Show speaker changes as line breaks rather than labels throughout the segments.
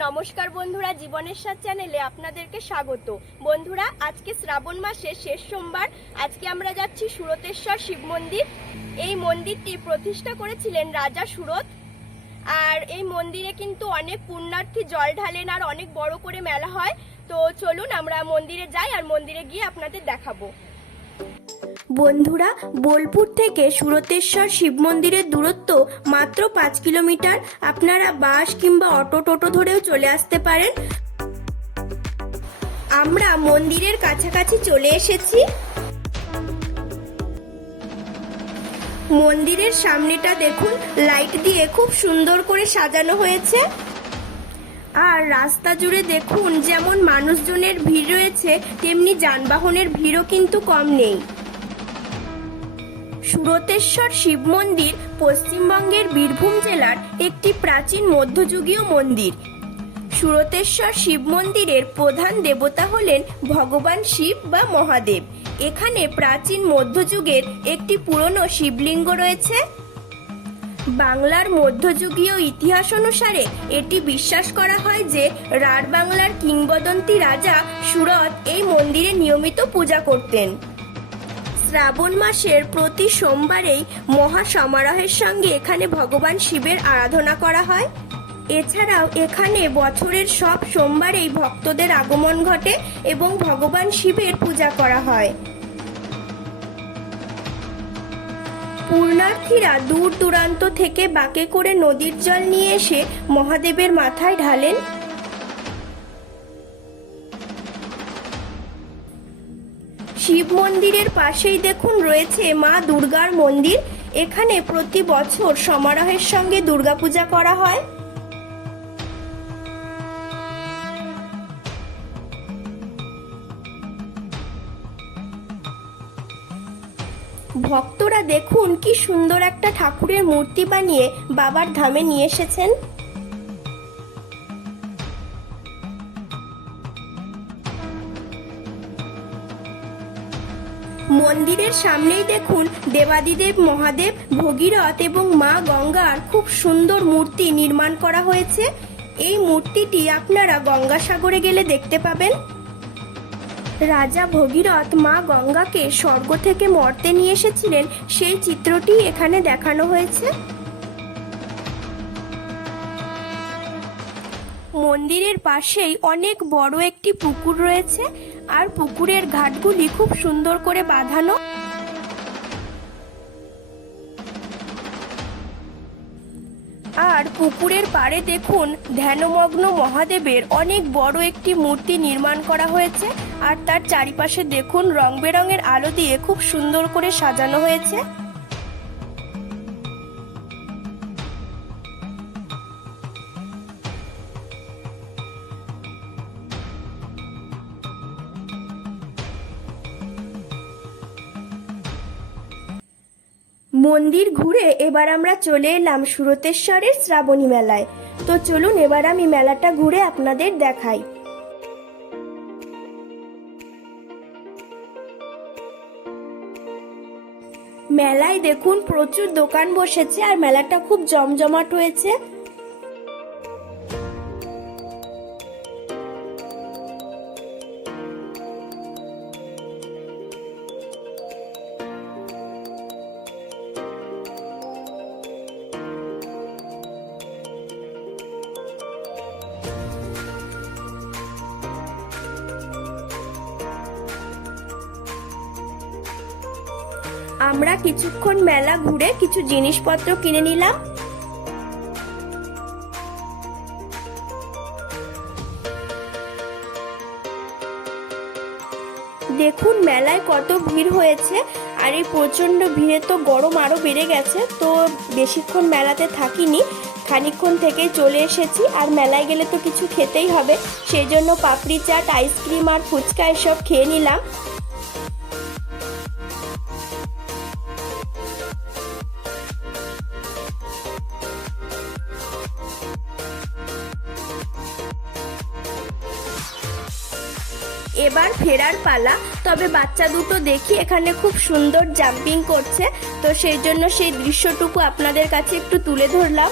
নমস্কার বন্ধুরা, জীবনের সাথ চ্যানেলে আপনাদেরকে স্বাগত। বন্ধুরা, আজকে শ্রাবণ মাসের শেষ সোমবার। আজকে আমরা যাচ্ছি সুরতেশ্বর শিব মন্দির। এই মন্দিরটি প্রতিষ্ঠা করেছিলেন রাজা সুরত। আর এই মন্দিরে কিন্তু অনেক পুণ্যার্থী জল ঢালেন আর অনেক বড় করে মেলা হয়। তো চলুন আমরা মন্দিরে যাই আর মন্দিরে গিয়ে আপনাদের দেখাবো। বন্ধুরা, বোলপুর থেকে সুরতেশ্বর শিব মন্দিরের দূরত্ব মাত্র পাঁচ কিলোমিটার। আপনারা বাস কিংবা অটো টোটো ধরেও চলে আসতে পারেন। আমরা মন্দিরের কাছাকাছি চলে এসেছি। মন্দিরের সামনেটা দেখুন লাইট দিয়ে খুব সুন্দর করে সাজানো হয়েছে। আর রাস্তা জুড়ে দেখুন, যেমন মানুষজনের ভিড় রয়েছে, তেমনি যানবাহনের ভিড়ও কিন্তু কম নেই। সুরতেশ্বর শিব মন্দির পশ্চিমবঙ্গের বীরভূম জেলার একটি প্রাচীন মধ্যযুগীয় মন্দির। সুরতেশ্বর শিব মন্দিরের প্রধান দেবতা হলেন ভগবান শিব বা মহাদেব। এখানে প্রাচীন মধ্যযুগের একটি পুরনো শিবলিঙ্গ রয়েছে। বাংলার মধ্যযুগীয় ইতিহাস অনুসারে এটি বিশ্বাস করা হয় যে রাঢ় বাংলার কিংবদন্তি রাজা সুরত এই মন্দিরে নিয়মিত পূজা করতেন। শ্রাবণ মাসের প্রতি সোমবারেই মহা সমারোহের সঙ্গে এখানে ভগবান শিবের আরাধনা করা হয়। এছাড়াও এখানে বছরের সব সোমবারেই ভক্তদের আগমন ঘটে এবং ভগবান শিবের পূজা করা হয়। পূর্ণার্থীরা দূর দূরান্ত থেকে বাঁকে করে নদীর জল নিয়ে এসে মহাদেবের মাথায় ঢালেন। শিব মন্দিরের পাশেই দেখুন রয়েছে মা দুর্গার মন্দির। এখানে প্রতি বছর সমারোহের সঙ্গে দুর্গাপূজা করা হয়। ভক্তরা দেখুন কি সুন্দর একটা ঠাকুরের মূর্তি বানিয়ে বাবার ধামে নিয়ে এসেছেন। মন্দিরের সামনেই দেখুন দেবাদিদেব, মহাদেব, ভগীরথ এবং মা গঙ্গার খুব সুন্দর মূর্তি নির্মাণ করা হয়েছে। এই মূর্তিটি আপনারা গঙ্গাসাগরে গেলে দেখতে পাবেন। রাজা ভগীরথ মা গঙ্গাকে স্বর্গ থেকে মর্তে নিয়ে এসেছিলেন। সেই চিত্রটি এখানে দেখানো হয়েছে। মন্দিরের পাশেই অনেক বড় একটি পুকুর রয়েছে। আর পুকুরের ঘাটগুলি খুব সুন্দর করে বাঁধানো। আর পুকুরের পাড়ে দেখুন ধ্যানমগ্ন মহাদেবের অনেক বড় একটি মূর্তি নির্মাণ করা হয়েছে। আর তার চারিপাশে দেখুন রং বেরঙের আলো দিয়ে খুব সুন্দর করে সাজানো হয়েছে। মন্দির ঘুরে এবার আমরা চলে এলাম সুরতেশ্বরের শ্রাবণী মেলায়। তো চলুন এবার আমি মেলাটা ঘুরে আপনাদের দেখাই। মেলায় দেখুন প্রচুর দোকান বসেছে আর মেলাটা খুব জমজমাট হয়েছে। আমরা কিছুক্ষণ মেলা ঘুরে কিছু জিনিসপত্র কিনে নিলাম। দেখুন, মেলায় কত ভিড় হয়েছে, আর এই প্রচণ্ড ভিড়ে তো গরম আরও বেড়ে গেছে, তো বেশিক্ষণ মেলাতে থাকিনি, খানিকক্ষণ থেকেই চলে এসেছি, আর মেলায় গেলে তো কিছু খেতেই হবে, সেই জন্য পাপড়ি চাট, আইসক্রিম আর ফুচকা এসব খেয়ে নিলাম। এবার ফেরার পালা। তবে বাচ্চা দুটো দেখি এখানে খুব সুন্দর জাম্পিং করছে। তো সেই জন্য সেই দৃশ্যটুকু আপনাদের কাছে একটু তুলে ধরলাম।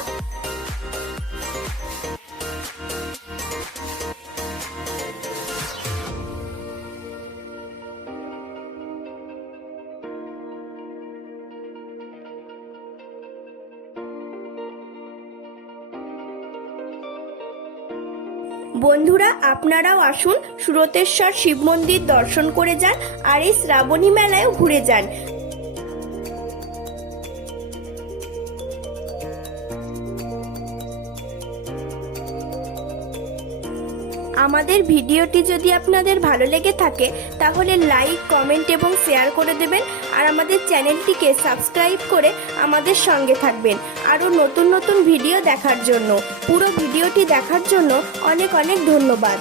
বন্ধুরা, আপনারাও আসুন সুরতেশ্বর শিব মন্দির দর্শন করে যান আর এই শ্রাবণী মেলায়ও ঘুরে যান। আমাদের ভিডিওটি যদি আপনাদের ভালো লেগে থাকে, তাহলে লাইক, কমেন্ট এবং শেয়ার করে দেবেন। আর আমাদের চ্যানেলটিকে সাবস্ক্রাইব করে আমাদের সঙ্গে থাকবেন। আরও নতুন নতুন ভিডিও দেখার জন্য। পুরো ভিডিওটি দেখার জন্য অনেক অনেক ধন্যবাদ।